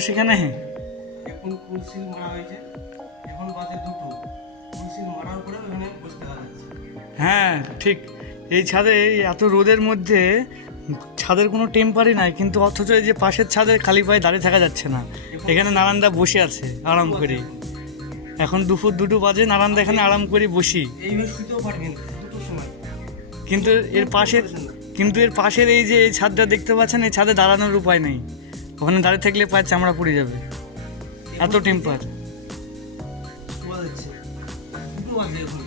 বসে কেন? এখন কুলসিল মারা হয়েছে, এখন বাজে 2টো। কুলসিল মারার পরে ওখানে বসতে যাচ্ছে। হ্যাঁ ঠিক, এই ছাদে এই এত রোদের মধ্যে ছাদের কোনো টেম্পারই নাই, কিন্তু অথচ এই যে পাশের ছাদে খালি পায়ে দাঁড়িয়ে থাকা যাচ্ছে না। এখানে নারায়ণদা বসে আছে আরাম করে। এখন দুপুর 2টো বাজে, নারায়ণদা এখানে আরাম করে বসি। এইভাবে শুতেও পারবেন 2টোর সময়। কিন্তু এর পাশের এই যে এই ছাদটা দেখতে পাচ্ছেন, এই ছাদে দাঁড়ানোর উপায় নেই। ওখানে দাঁড়িয়ে থাকলে পায়ের চামড়া পড়ে যাবে, এত টেম্পার। শোয়া যাচ্ছে 2টো বাজে এখন।